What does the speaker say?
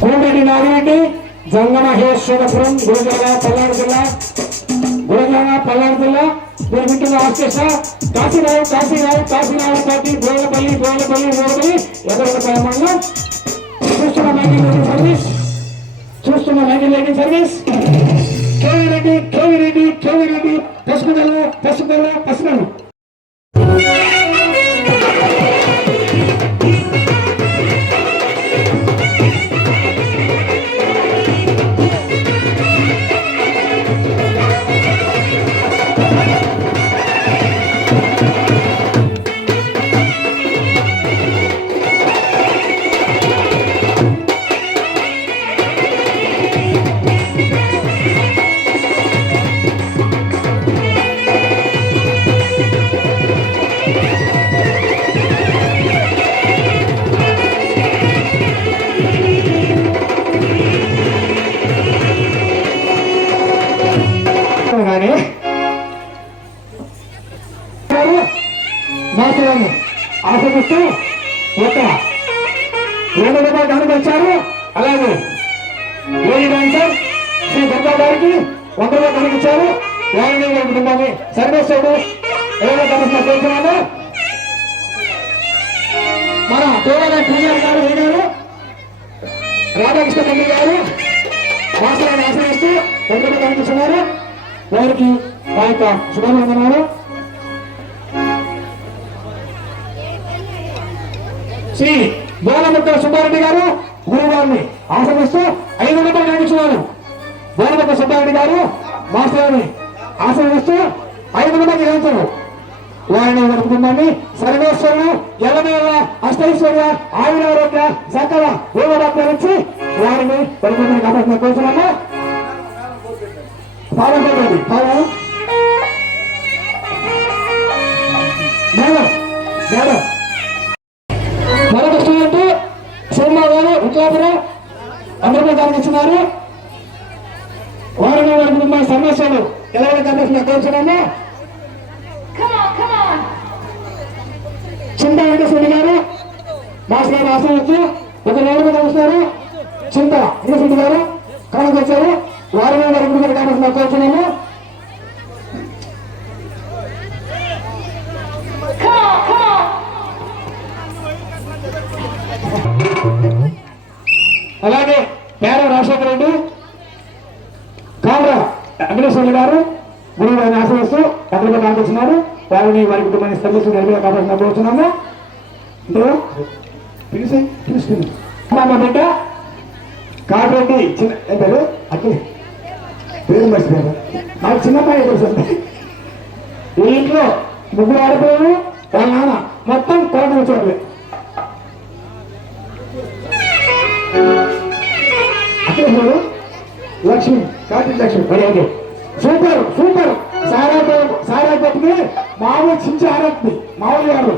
కోమరెడ్డి నాగిరెడ్డి జంగమహేశ్వరపురం పల్నాడు జిల్లా మీరు వింటున్న ఆర్కెస్ట్రా కాశీరావు పార్టీ బోలపల్లి ఎర్రగొండపాలెం మండలం. చూస్తున్న మైకిల్ లైటింగ్ సర్వీస్ కేవిరెడ్డి పసుకలు మాత్రమే ఆశిస్తూ ఒక 2 రూపాయలు కనుకొచ్చారు. అలాగే లేడీ డాన్సర్ శ్రీ దుర్గా గారికి 100 రూపాయలు కనుకొచ్చారు. వారిని కుటుంబాన్ని సర్వేశ్వరుడు ఏదో కనుస్తున్నాము. మన తోడల పూజారి గారు గారు రాధాకృష్ణ తల్లి గారు మాస్టర్ని ఆశ్రయిస్తూ 100 రూపాయలు కనిపిస్తున్నారు. వారికి మా యొక్క శుభాభివందనాలు. శ్రీ బోలముద్ర సుబ్బారెడ్డి గారు గురువారిని ఆశ్రమిస్తూ 5 రూపాయలు కనిపించున్నారు. బోలముద్ర సుబ్బారెడ్డి గారు మాస్టర్ని ఆశ్రమిస్తూ 5 రూపాయలు గ్రహించారు. వారిని కుటుంబాన్ని సర్వేశ్వరుడు ఎల్లమేళ అష్టైశ్వర్య ఆయురారోగ్య సకల యోగడాచి వారిని పరిపూర్ణ కాపాడుతున్న కోరుతున్నాము. మరొక స్టూడెంట్ శర్మ గారు విద్యాపురం 100 రూపాయలు ఇచ్చినారు. వారిని వారి కుటుంబ సమస్యలు ఎలా కాపాడుతున్న కోరుతున్నాము. చింత వెంకటేశ్వరి గారు మాస్ గారు ఆశ్రయించి 1 రూపాయలు కలుస్తున్నారు. చింత వెంకటేశ్వరి గారు కాలకు వచ్చారు. వారిని వారి కుటుంబ కాపాడుతున్న కోరుతున్నాము. అలాగే పేర రాజశేఖర రెడ్డి కామర వెంకటేశ్వర గారు గురువు గారిని ఆశ్రయిస్తూ 100 రూపాయలు కాపాడుతున్నారు. వారిని వారి కుటుంబాన్ని సర్వీసు గడిగా కాపాడుతున్నా కోరుతున్నాము. బిడ్డ కాటిరెడ్డి చిన్న పేరు అఖిల్ పేరు మర్చిపోయారు. నాకు చిన్నమ్మాయి తెలుసు. ఈ ఇంట్లో 3 ఆడపిల్లలు వాళ్ళ నాన్న మొత్తం కోట చోట్లే. లక్ష్మి కాటి లక్ష్మి సూపర్ సారా పట్టుకి మామూలు చించి ఆరాత్మి మామూలు గారు